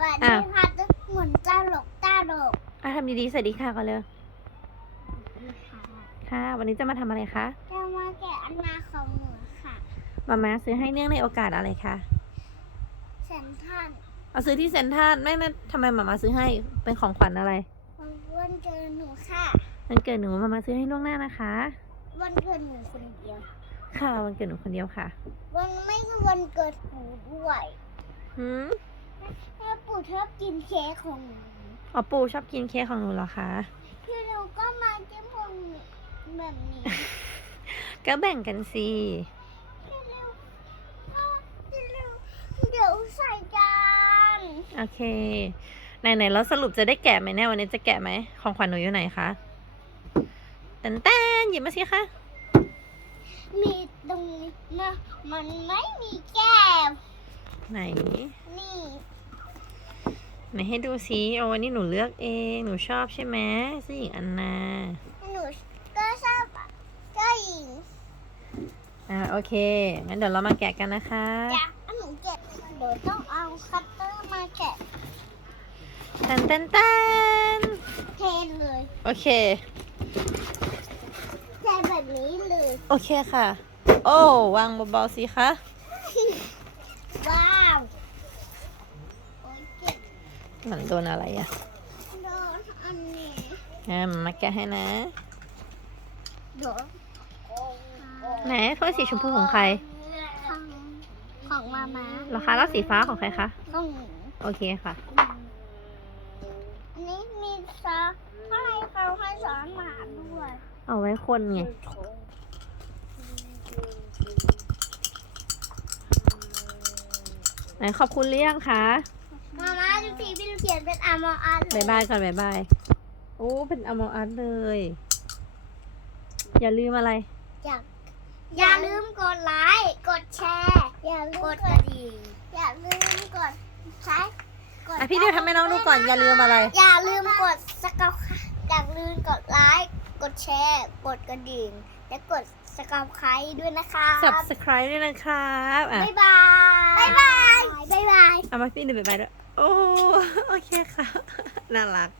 วันอะนี้พัดเหมือนตลกตลกอะทำดีๆสวัสดีค่ะก่อนเลยค่ะค่ะ วันนี้จะมาทำอะไรคะ จะมาแกะอันนาของหนูค่ะมาม่าซื้อให้เนื่องในโอกาสอะไรคะเซนทรันเอาซื้อที่เซ็นทรัลไม่ไม่ทำไมมาม่าซื้อให้เป็นของขวัญอะไรวันวันเกิดหนูค่ะวันเกิดหนูมาม่าซื้อให้ล่วงหน้านะคะวันเกิดหนูคนเดียวค่ะวันเกิดหนูคนเดียวค่ะ วันไม่ใช่วันเกิดหนูด้วยหืมแม่ปู่ ชอบกินเค้กของหนูอ๋อปูชอบกินเค้กของหนูเหรอคะพี่เราก็มาจิ้มพงแบบนี้ก็แบ่งกันสิพี่เราก็พี่เราเดี๋ยวใส่จานโอเค ไหนไหนๆแล้วสรุปจะได้แกะไหมเนี่ยวันนี้จะแกะไหมของขวัญหนูอยู่ไหนคะแตนแตนหยิบมาสิคะมีตรงนี้นะมันไม่มีแก้ว ไหนนี่ ไหนให้ดูสิเอาวันนี้หนูเลือกเอง หนูชอบใช่ไหมเสื้อหญิงอันนาหนูก็ชอบเจ้าหญิงอ่าโอเค งั้นเดี๋ยวเรามาแกะกันนะคะจะเอาหนูแกะเดี๋ยวต้องเอาคัตเตอร์มาแกะแตนแตนแตนเทนเลย โอเคเทนแบบนี้เลย โอเคค่ะ โอ้วางเบาๆสิคะว้าวโอ้ยเจ็บ เหมือนโดนอะไรอะโดนอันนี้อ่ามาแกะให้นะ โดนไหนถ้วยสีชมพูของใคร ของของมาม่าเหรอคะแล้วสีฟ้าของใครคะ ของหนูโอเคค่ะ อันนี้มีซอสอะไรเขาให้สอนหมาด้วยเอาไว้คนไง ไหนขอบคุณเรี่ยงคะ มาม่าดูสิพี่เขียนเป็นอามออาร์ตบายบายก่อนบายบายโอ้เป็นอมออาร์ตเลย อย่าลืมอะไร อยากอย่าลืมกดไลค์กดแชร์อย่าลืมกดกระดิ่งอย่าลืมกดใช้กดอะพี่ดิวทำให้น้องดูก่อนอย่าลืมอะไร อย่าลืมกดสกับอย่าลืมกดไลค์กดแชร์กดกระดิ่งและกดสกับใครด้วยนะคะ subscribe ด้วยนะครับอะบ๊ายบายบ๊ายบายบ๊ายบายเอามาพี่ดิวบายบายด้วย โอ้โอเคค่ะ น่ารัก